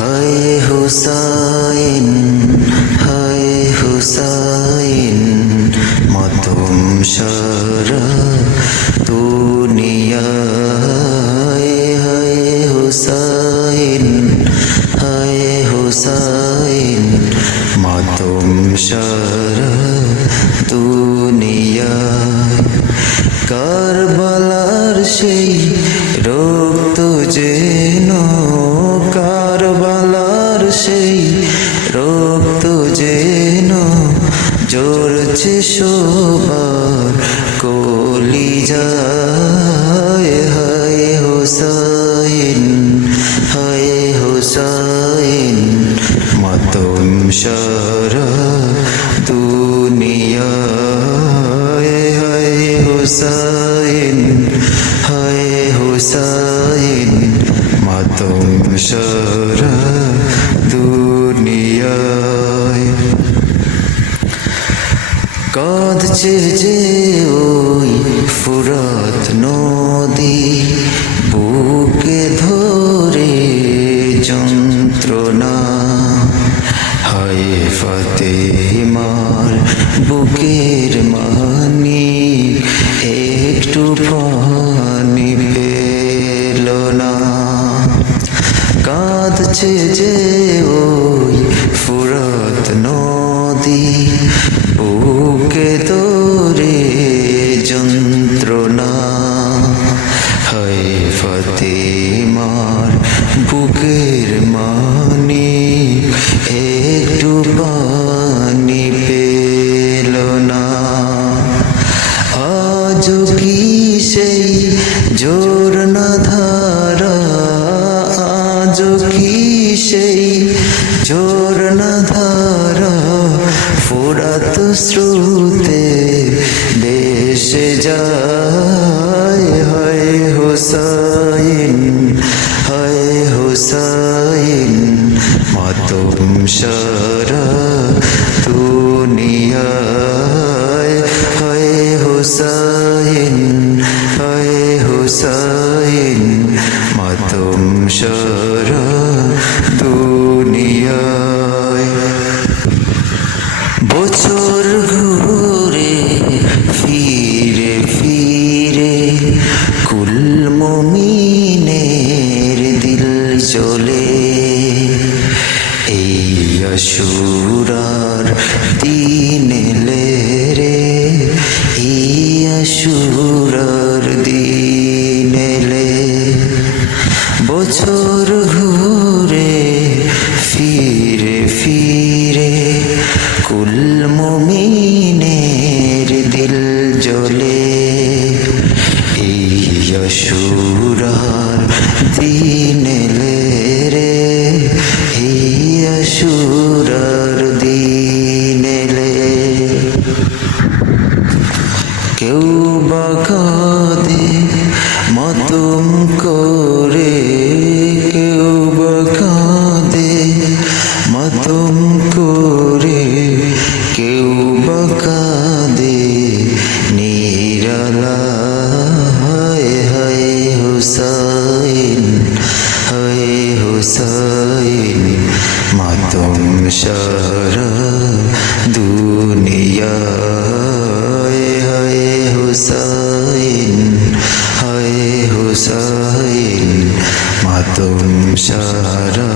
হায় হুসাইন হায় হুসাইন মাতম সারা দুনিয়ায় হায় হুসাইন হায় হুসাইন মাতম সারা দুনিয়ায় কারবালার সেই রক্ত যেন কারবালার সেই রক্ত যেন ঝরছে সবার কলিজায় হায় হুসাইন হায় হুসাইন মাতম সারা দুনিয়ায় হায় হুসাইন হায় হুসাইন মাতম সারা দুনিয়ায় কাঁদছে যে ওই ফুরাত নদী বুকে ধরে যন্ত্রণা হায় ফাতেমার বুকের মানি একটু পানি পেল না কাঁদছে যে ওই ফুরাত নদী বুকে ধরে যন্ত্রণা হায় ফাতেমার বুকের মানি একটু পানি পেল না আজ কি সেই ঝরনা ধারা আজ কি সেই ঝরনা ধারা ফুরাত স্রোতে ভেসে যায় হায় হুসাইন হায় হুসাইন মাতম সারা দুনিয়ায় হায় হুসাইন হায় হুসাইন মাতম সারা দুনিয়ায় বছর ঘুরে ফিরে ফিরে কুল মুমিনের দিল চলে এই আশুরার দিন এলে রে এই আশুরার দিন এলে বছর ঘুরে ফিরে ফিরে কুল মুমিনের দিল জ্বলে এই আশুরার দিন এলে রে এই আশুরার দিন এলে কেউ বা কাঁদে মাতম করে কেউ বা কাঁদে মাতম করে কেউ বা কাঁদে নিরালায় হায় হুসাইন হায় হুসাইন মাতম সারা দুনিয়ায় হায় হুসাইন হায় হুসাইন মাতম সারা